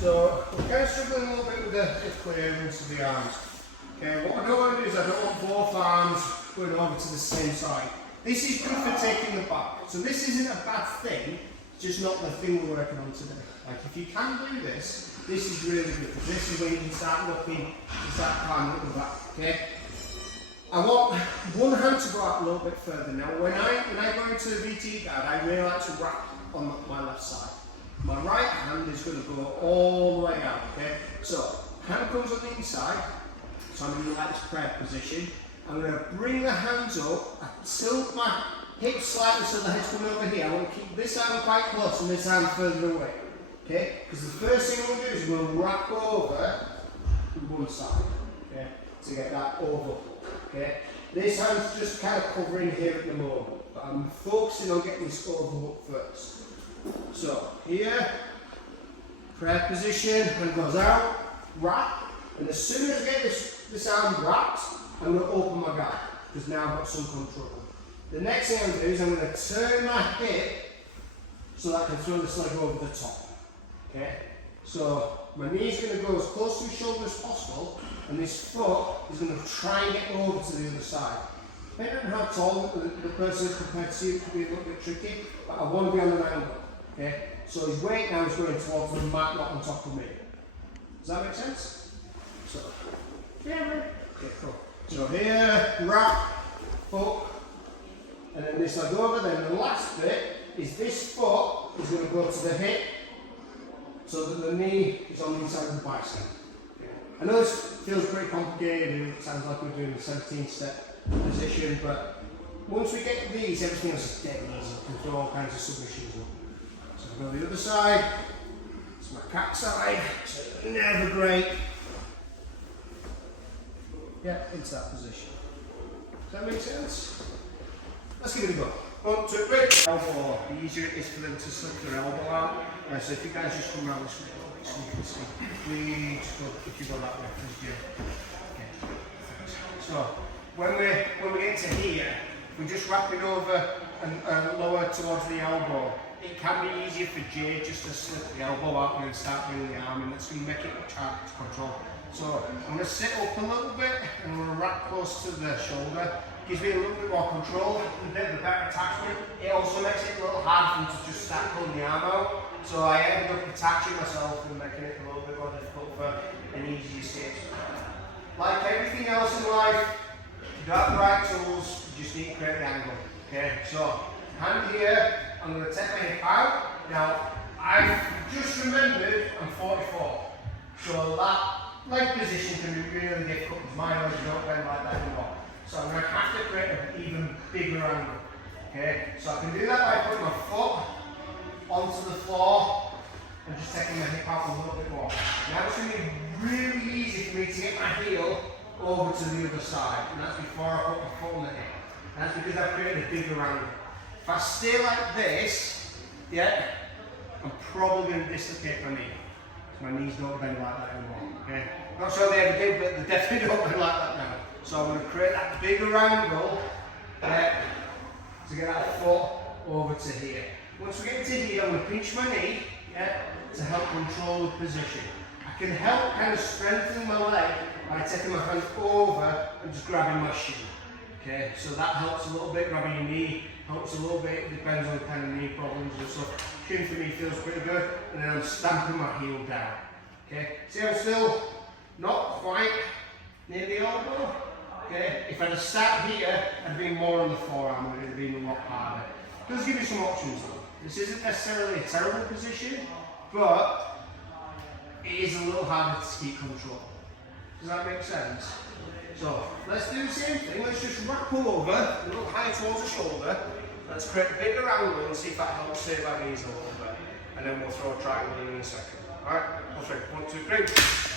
So we're kind of struggling a little bit with the clearance of the arms. Okay, what I don't want to do is I don't want both arms going over to the same side. This is good for taking the back. So this isn't a bad thing, it's just not the thing we're working on today. Like if you can do this, this is really good. This is where you can start looking, you start climbing up the back. Okay. I want one hand to go out a little bit further. Now when I go into the VT guard, I really like to wrap on my left side. My right hand is going to go all the way out, okay? So, hand comes on the inside, so I'm in like this prayer position. I'm going to bring the hands up, I tilt my hips slightly so the head's coming over here. I want to keep this arm quite close and this arm further away, okay? Because the first thing we'll do is we'll wrap over to one side, okay? To get that oval, okay? This hand's just kind of covering here at the moment, but I'm focusing on getting this oval up first. So here, prayer position, hand goes out, wrap, and as soon as I get this arm wrapped, I'm going to open my guard, because now I've got some control. The next thing I'm going to do is I'm going to turn my hip so that I can throw this leg over the top. Okay? So my knee's going to go as close to the shoulder as possible, and this foot is going to try and get over to the other side. Depending on how tall the person is compared to you, it could be a little bit tricky, but I want to be on an angle. Okay? So his weight now is going towards the mat, not on top of me. Does that make sense? So, yeah, right. Okay, cool. So here, wrap, hook, and then this leg over. Then the last bit is this foot is going to go to the hip, so that the knee is on the inside of the bicep. I know this feels pretty complicated, it sounds like we're doing a 17-step position, but once we get these, everything else is dead easy. You can throw all kinds of submissions up. So I go to the other side, it's my cat side, so never break. Yeah, into that position. Does that make sense? Let's give it a go. 1, 2, 3. Elbow, the easier it is for them to slip their elbow out. So if you guys just come around this way, so you can see. Please go, if you go that way, please do. Okay. So when we get to here, we just wrap it over and lower towards the elbow. It can be easier for Jade just to slip the elbow out and then start bringing the arm in. That's going to make it much harder to control. So I'm going to sit up a little bit and I'm going to wrap close to the shoulder. Gives me a little bit more control, a bit of a better attachment. It also makes it a little hard for me to just start pulling the arm out. So I end up attaching myself and making it a little bit more difficult for an easy escape. Like everything else in life, you don't have the right tools, you just need to create the angle. Okay, so hand here, I'm going to take my hip out. Now, I've just remembered I'm 44. So that leg position can be really difficult because my legs don't bend like that anymore. So I'm going to have to create an even bigger angle. Okay, so I can do that by putting my foot onto the floor and just taking my hip out a little bit more. Now it's going to be really easy for me to get my heel over to the other side, and that's before I put my foot on the hip. And that's because I've created a bigger angle. If I stay like this, yeah, I'm probably going to dislocate my knee. My knees don't bend like that anymore. Okay? Not sure they ever did, but they definitely don't bend like that now. So I'm going to create that bigger angle to get that foot over to here. Once we get to here, I'm going to pinch my knee to help control the position. I can help kind of strengthen my leg by taking my hand over and just grabbing my shin. Okay, so that helps a little bit. Grabbing your knee helps a little bit. It depends on the kind of knee problems and stuff. Shin for me feels pretty good, and then I'm stamping my heel down. Okay, see I'm still not quite near the elbow. Okay, if I'd have sat here, I'd be more on the forearm, and it'd have been a lot harder. It does give you some options though. This isn't necessarily a terrible position, but it is a little harder to keep control. Does that make sense? So let's do the same thing. Let's just wrap over a little higher towards the shoulder. Let's create a bigger angle and see if that helps save our knees a little bit. And then we'll throw a triangle in a second. Alright, we'll try 1, 2, 3.